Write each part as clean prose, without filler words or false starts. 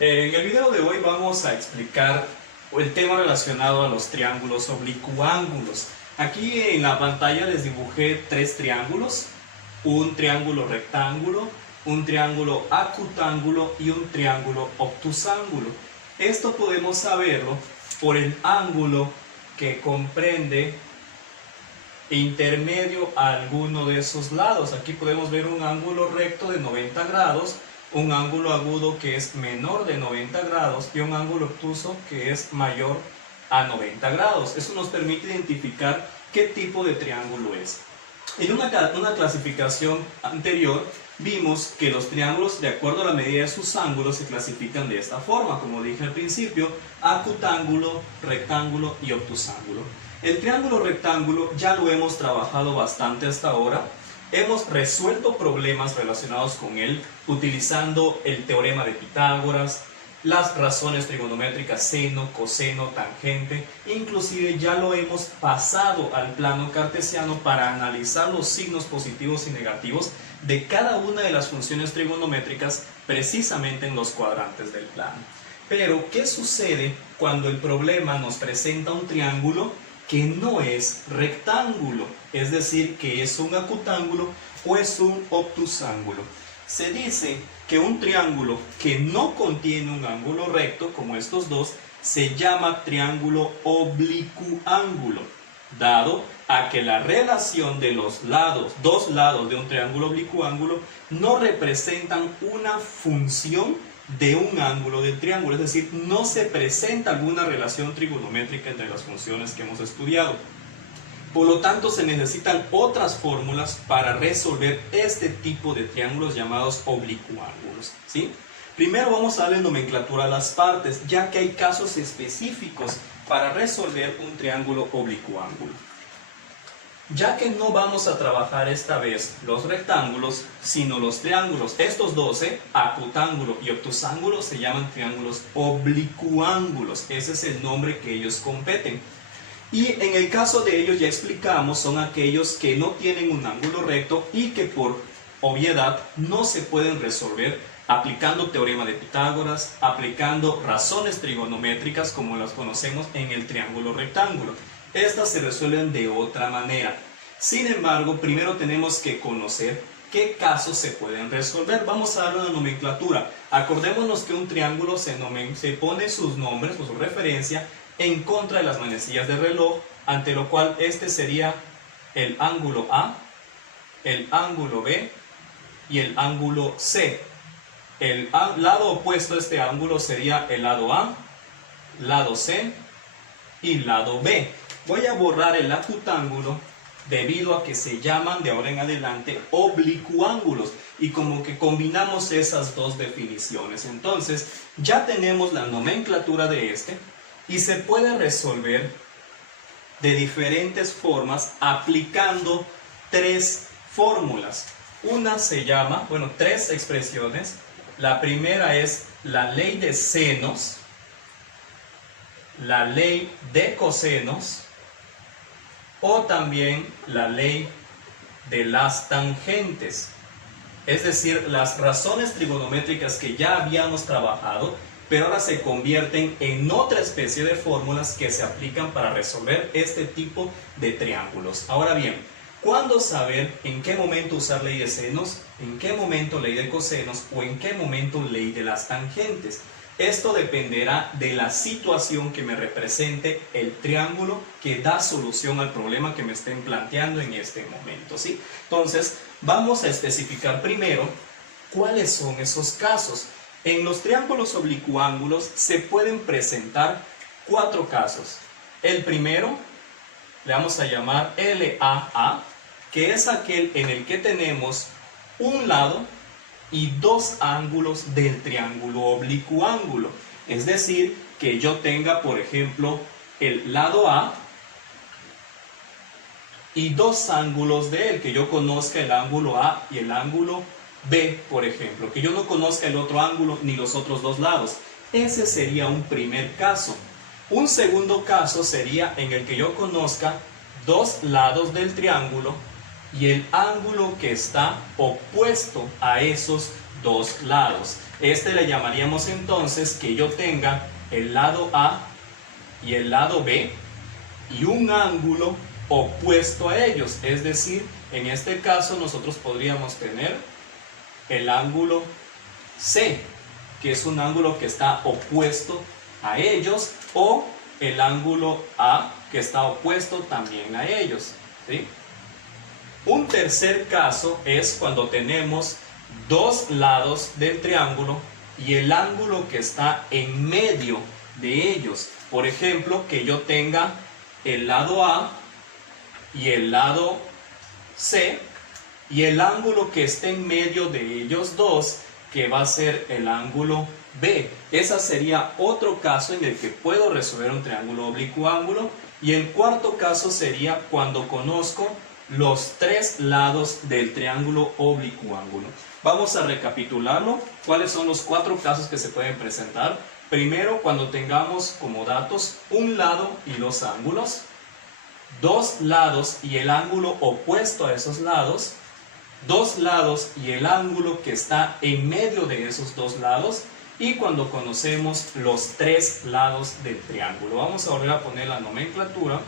En el video de hoy vamos a explicar el tema relacionado a los triángulos oblicuángulos. Aquí en la pantalla les dibujé tres triángulos, un triángulo rectángulo, un triángulo acutángulo y un triángulo obtusángulo. Esto podemos saberlo por el ángulo que comprende intermedio a alguno de esos lados. Aquí podemos ver un ángulo recto de 90 grados, un ángulo agudo que es menor de 90 grados y un ángulo obtuso que es mayor a 90 grados. Eso nos permite identificar qué tipo de triángulo es. En una clasificación anterior vimos que los triángulos, de acuerdo a la medida de sus ángulos, se clasifican de esta forma, como dije al principio: acutángulo, rectángulo y obtusángulo. El triángulo rectángulo ya lo hemos trabajado bastante hasta ahora. Hemos resuelto problemas relacionados con él utilizando el teorema de Pitágoras, las razones trigonométricas seno, coseno, tangente. Inclusive ya lo hemos pasado al plano cartesiano para analizar los signos positivos y negativos de cada una de las funciones trigonométricas precisamente en los cuadrantes del plano. Pero, ¿qué sucede cuando el problema nos presenta un triángulo que no es rectángulo? Es decir, que es un acutángulo o es un obtusángulo. Se dice que un triángulo que no contiene un ángulo recto, como estos dos, se llama triángulo oblicuángulo, dado a que la relación de los lados, dos lados de un triángulo oblicuángulo, no representan una función de un ángulo del triángulo, es decir, no se presenta alguna relación trigonométrica entre las funciones que hemos estudiado. Por lo tanto, se necesitan otras fórmulas para resolver este tipo de triángulos llamados oblicuángulos, ¿sí? Primero vamos a darle nomenclatura a las partes, ya que hay casos específicos para resolver un triángulo oblicuángulo. Ya que no vamos a trabajar esta vez los rectángulos, sino los triángulos, estos 12, acutángulo y obtusángulo, se llaman triángulos oblicuángulos. Ese es el nombre que ellos competen. Y en el caso de ellos, ya explicamos, son aquellos que no tienen un ángulo recto y que por obviedad no se pueden resolver aplicando teorema de Pitágoras, aplicando razones trigonométricas como las conocemos en el triángulo rectángulo. Estas se resuelven de otra manera. Sin embargo, primero tenemos que conocer qué casos se pueden resolver. Vamos a darle una nomenclatura. Acordémonos que un triángulo se pone sus nombres o su referencia en contra de las manecillas de reloj, ante lo cual este sería el ángulo A, el ángulo B y el ángulo C. El lado opuesto a este ángulo sería el lado A, lado C y lado B. Voy a borrar el acutángulo debido a que se llaman de ahora en adelante oblicuángulos, y como que combinamos esas dos definiciones. Entonces ya tenemos la nomenclatura de este y se puede resolver de diferentes formas aplicando tres fórmulas. Una se llama, tres expresiones. La primera es la ley de senos, la ley de cosenos o también la ley de las tangentes. Es decir, las razones trigonométricas que ya habíamos trabajado, pero ahora se convierten en otra especie de fórmulas que se aplican para resolver este tipo de triángulos. Ahora bien, ¿cuándo saber en qué momento usar ley de senos, en qué momento ley de cosenos o en qué momento ley de las tangentes? Esto dependerá de la situación que me represente el triángulo que da solución al problema que me estén planteando en este momento, ¿sí? Entonces, vamos a especificar primero cuáles son esos casos. En los triángulos oblicuángulos se pueden presentar cuatro casos. El primero le vamos a llamar LAA, que es aquel en el que tenemos un lado y dos ángulos del triángulo oblicuángulo. Es decir, que yo tenga, por ejemplo, el lado A y dos ángulos de él, que yo conozca el ángulo A y el ángulo B, por ejemplo, que yo no conozca el otro ángulo ni los otros dos lados. Ese sería un primer caso. Un segundo caso sería en el que yo conozca dos lados del triángulo y el ángulo que está opuesto a esos dos lados. Este le llamaríamos entonces que yo tenga el lado A y el lado B y un ángulo opuesto a ellos. Es decir, en este caso nosotros podríamos tener el ángulo C, que es un ángulo que está opuesto a ellos, o el ángulo A, que está opuesto también a ellos, ¿sí? Un tercer caso es cuando tenemos dos lados del triángulo y el ángulo que está en medio de ellos. Por ejemplo, que yo tenga el lado A y el lado C y el ángulo que esté en medio de ellos dos, que va a ser el ángulo B. Ese sería otro caso en el que puedo resolver un triángulo oblicuo ángulo. Y el cuarto caso sería cuando conozco los tres lados del triángulo oblicuo ángulo. Vamos a recapitularlo. ¿Cuáles son los cuatro casos que se pueden presentar? Primero, cuando tengamos como datos un lado y dos ángulos, dos lados y el ángulo opuesto a esos lados, dos lados y el ángulo que está en medio de esos dos lados, y cuando conocemos los tres lados del triángulo. Vamos a volver a poner la nomenclatura,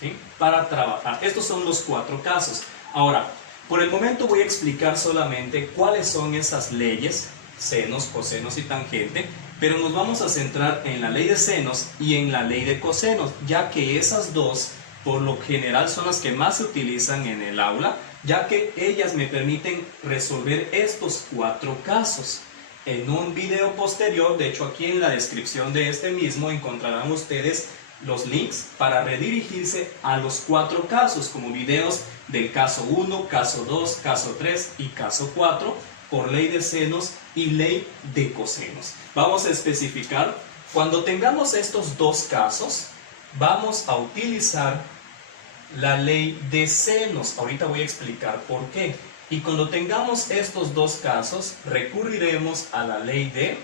¿sí?, para trabajar. Estos son los cuatro casos. Ahora, por el momento voy a explicar solamente cuáles son esas leyes, senos, cosenos y tangente, pero nos vamos a centrar en la ley de senos y en la ley de cosenos, ya que esas dos por lo general son las que más se utilizan en el aula, ya que ellas me permiten resolver estos cuatro casos. En un video posterior, de hecho aquí en la descripción de este mismo, encontrarán ustedes los links para redirigirse a los cuatro casos, como videos del caso 1, caso 2, caso 3 y caso 4, por ley de senos y ley de cosenos. Vamos a especificar, cuando tengamos estos dos casos, vamos a utilizar la ley de senos. Ahorita voy a explicar por qué. Y cuando tengamos estos dos casos, recurriremos a la ley de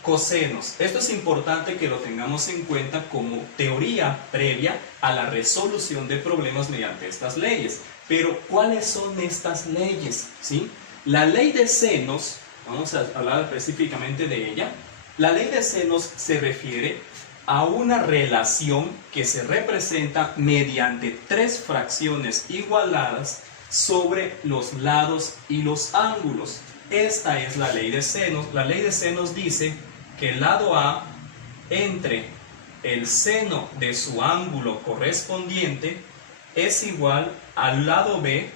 cosenos. Esto es importante que lo tengamos en cuenta como teoría previa a la resolución de problemas mediante estas leyes. Pero, ¿cuáles son estas leyes? ¿Sí? La ley de senos, vamos a hablar específicamente de ella. La ley de senos se refiere a una relación que se representa mediante tres fracciones igualadas sobre los lados y los ángulos. Esta es la ley de senos. La ley de senos dice que el lado A entre el seno de su ángulo correspondiente es igual al lado B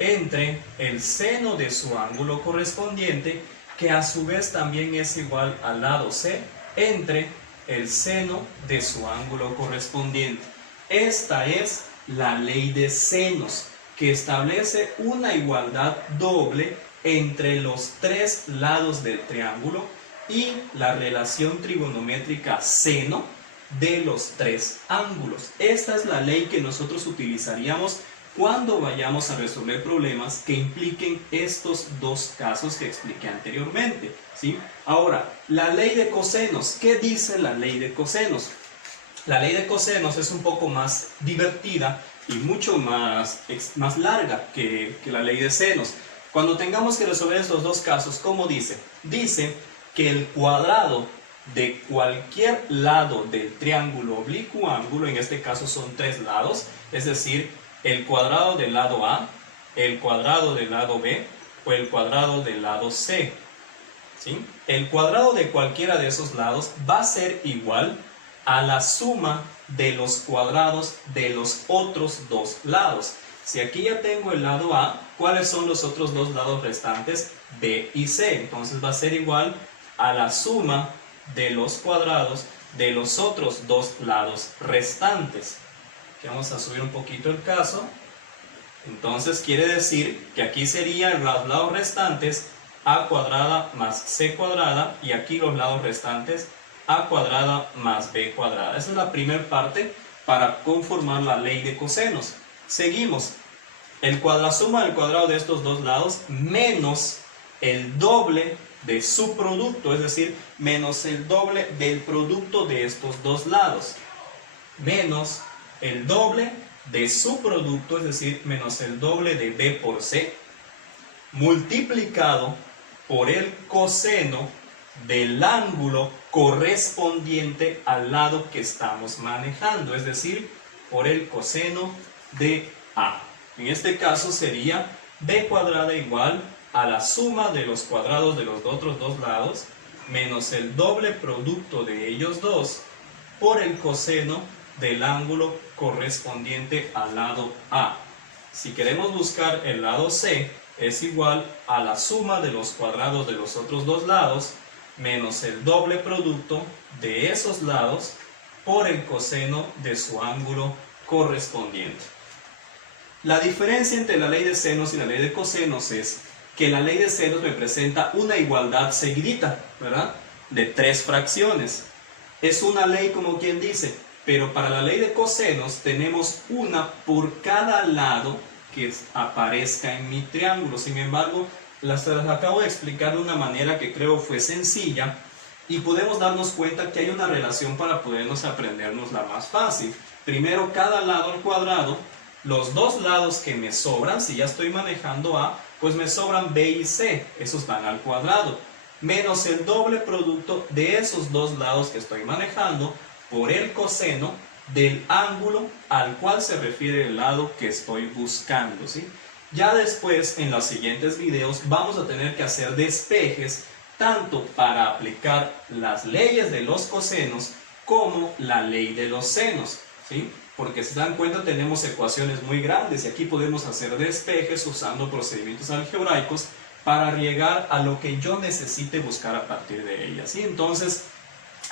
entre el seno de su ángulo correspondiente, que a su vez también es igual al lado C entre el seno de su ángulo correspondiente. Esta es la ley de senos, que establece una igualdad doble entre los tres lados del triángulo y la relación trigonométrica seno de los tres ángulos. Esta es la ley que nosotros utilizaríamos cuando vayamos a resolver problemas que impliquen estos dos casos que expliqué anteriormente, ¿sí? Ahora, la ley de cosenos. ¿Qué dice la ley de cosenos? La ley de cosenos es un poco más divertida y mucho más larga que la ley de senos. Cuando tengamos que resolver estos dos casos, ¿cómo dice? Dice que el cuadrado de cualquier lado del triángulo oblicuo ángulo, en este caso son tres lados, es decir, el cuadrado del lado A, el cuadrado del lado B o el cuadrado del lado C, ¿sí? El cuadrado de cualquiera de esos lados va a ser igual a la suma de los cuadrados de los otros dos lados. Si aquí ya tengo el lado A, ¿cuáles son los otros dos lados restantes? B y C. Entonces va a ser igual a la suma de los cuadrados de los otros dos lados restantes. Aquí vamos a subir un poquito el caso. Entonces quiere decir que aquí serían los lados restantes A cuadrada más C cuadrada, y aquí los lados restantes A cuadrada más B cuadrada. Esa es la primera parte para conformar la ley de cosenos. Seguimos. La suma del cuadrado de estos dos lados menos el doble de su producto, es decir, menos el doble del producto de estos dos lados, menos el doble de su producto, es decir, menos el doble de B por C, multiplicado por el coseno del ángulo correspondiente al lado que estamos manejando, es decir, por el coseno de A. En este caso sería b cuadrada igual a la suma de los cuadrados de los otros dos lados menos el doble producto de ellos dos por el coseno del ángulo correspondiente al lado A. Si queremos buscar el lado C, es igual a la suma de los cuadrados de los otros dos lados menos el doble producto de esos lados por el coseno de su ángulo correspondiente. La diferencia entre la ley de senos y la ley de cosenos es que la ley de senos me presenta una igualdad seguidita, ¿verdad? De 3 fracciones. Es una ley como quien dice, pero para la ley de cosenos tenemos una por cada lado que aparezca en mi triángulo. Sin embargo, las acabo de explicar de una manera que creo fue sencilla y podemos darnos cuenta que hay una relación para podernos aprendernos la más fácil. Primero, cada lado al cuadrado, los dos lados que me sobran, si ya estoy manejando A, pues me sobran B y C, esos van al cuadrado, menos el doble producto de esos dos lados que estoy manejando por el coseno del ángulo al cual se refiere el lado que estoy buscando, ¿sí? Ya después, en los siguientes videos, vamos a tener que hacer despejes tanto para aplicar las leyes de los cosenos como la ley de los senos, ¿sí? Porque si se dan cuenta tenemos ecuaciones muy grandes y aquí podemos hacer despejes usando procedimientos algebraicos para llegar a lo que yo necesite buscar a partir de ellas, ¿sí? Entonces,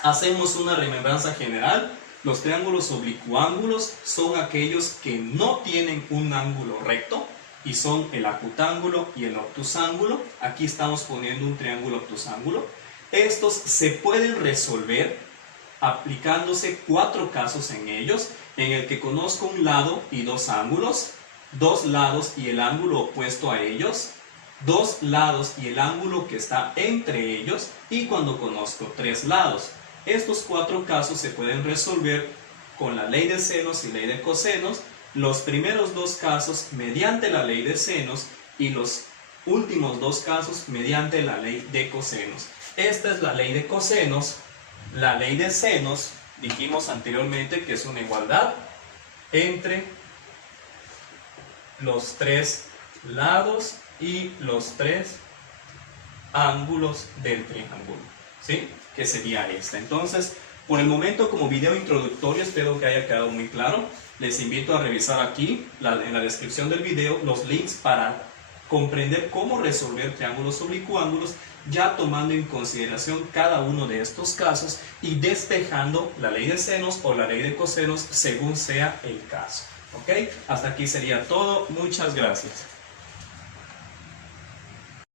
hacemos una remembranza general. Los triángulos oblicuángulos son aquellos que no tienen un ángulo recto y son el acutángulo y el obtusángulo. Aquí estamos poniendo un triángulo obtusángulo. Estos se pueden resolver aplicándose 4 casos en ellos, en el que conozco un lado y 2 ángulos, 2 lados y el ángulo opuesto a ellos, 2 lados y el ángulo que está entre ellos, y cuando conozco 3 lados. Estos 4 casos se pueden resolver con la ley de senos y ley de cosenos, los primeros 2 casos mediante la ley de senos y los últimos 2 casos mediante la ley de cosenos. Esta es la ley de cosenos. La ley de senos, dijimos anteriormente que es una igualdad entre los 3 lados y los 3 ángulos del triángulo, ¿sí? Que sería esta. Entonces, por el momento, como video introductorio, espero que haya quedado muy claro. Les invito a revisar aquí, en la descripción del video, los links para comprender cómo resolver triángulos oblicuángulos, ya tomando en consideración cada uno de estos casos y despejando la ley de senos o la ley de cosenos según sea el caso. ¿Ok? Hasta aquí sería todo. Muchas gracias.